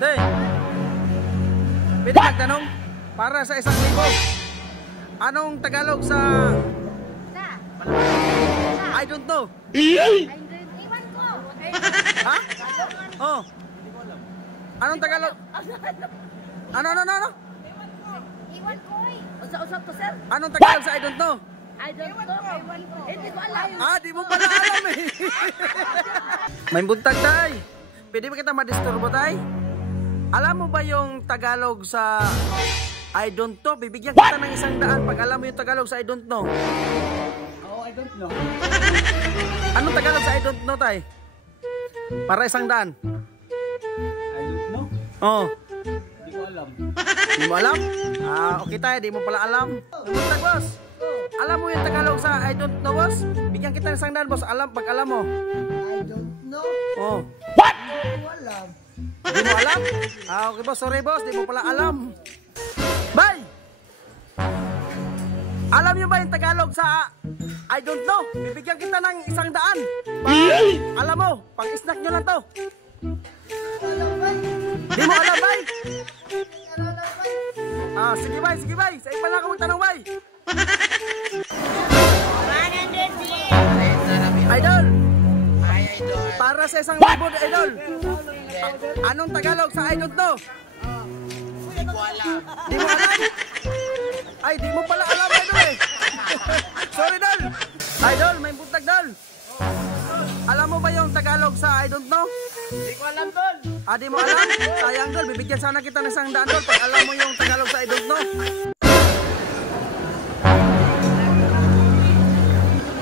Te, pwede magtanong para sa 1,000. Anong Tagalog sa I don't know? Iwan ko. Ha? Oh. Anong Tagalog? Ano? Iwan ko. Usap to, sir. Anong Tagalog sa I don't know? I don't know. Iwan ko. Hindi ko alam. Di mo pala alam eh. May buntag tay. Pwede ba kita madisturbo tay? Alam mo ba yung Tagalog sa I don't know? Bibigyan kita ng 100 pag alam mo yung Tagalog sa I don't know. Oh, I don't know. Anong Tagalog sa I don't know tay? Para 100. I don't know. Oh. Hindi ko alam. Di mo alam? Okay tayo, di mo pala alam. Buntag boss. Alam mo yung Tagalog sa I don't know boss? Bigyan kita ng 100 boss. Alam pag alam mo. I don't know. Oh. Hindi ko alam. Di mo alam? Okay boss, sorry boss, di mo pala alam. Bye! Alam niyo ba yung Tagalog sa I don't know? Bibigyan kita ng 100. Alam mo, pang-snack nyo lang to. Di mo alam, bay? Sige bay. Sa iba lang ako magtanong, bay. 100 Idol! Hi, idol. Para sa 1,000, idol. Anong Tagalog sa I don't know? Hindi ko alam. Di mo alam? Ay, di mo pala alam, idol eh. Sorry, Dol. Idol, may buntag, Dol. Alam mo ba yung Tagalog sa I don't know? Hindi ko alam, Dol. Di mo alam? Sayang, Dol. Bibigyan sana kita ng 100, Dol, pag alam mo yung Tagalog sa I don't know.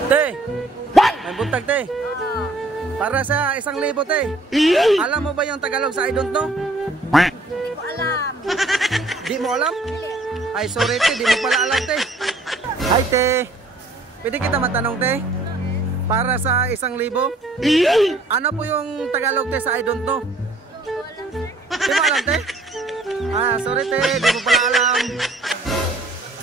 Te, may buntag, te. Para sa 1,000, te. Alam mo ba yung Tagalog sa I don't know? Hindi ko alam. Di mo alam? Ay, sorry, te. Di mo pala alam, te. Hi, te. Pwede kita matanong, te? Para sa 1,000? Ano po yung Tagalog, te, sa I don't know? Di mo alam, te? Sorry, te. Di mo pala alam.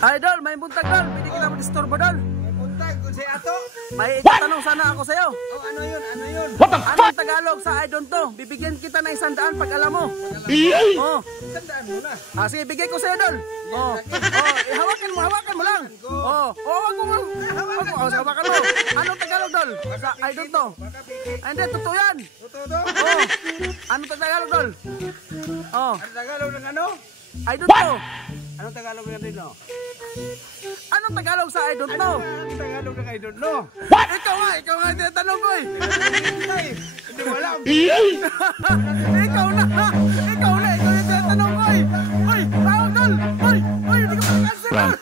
Idol, may buntag, Dol. Pwede kita madisturbo, Dol. Puntag, kung siya ato. May itatanong sana ako sa'yo. Oh, ano yun? Anong Tagalog sa I don't know? Bibigyan kita ng 100 pag alam mo. Oh. Tandaan mo na. Sige, bigay ko sa'yo, Dol. Hawakan mo lang. Hawakan mo. Anong Tagalog, Dol? Sa I don't know. Hindi, totoo yan. Totoo? Anong Tagalog, Dol? Ano Tagalog ng ano? I don't know. Anong Tagalog ng I don't know? Anong Tagalog sa I don't know? Anong Tagalog ng I don't know? Ikaw nga, tinatanong ko eh. Hindi mo alam. Ikaw na yung tinatanong ko eh. Tawag, Dol. Hindi ko pala kasi, Dol.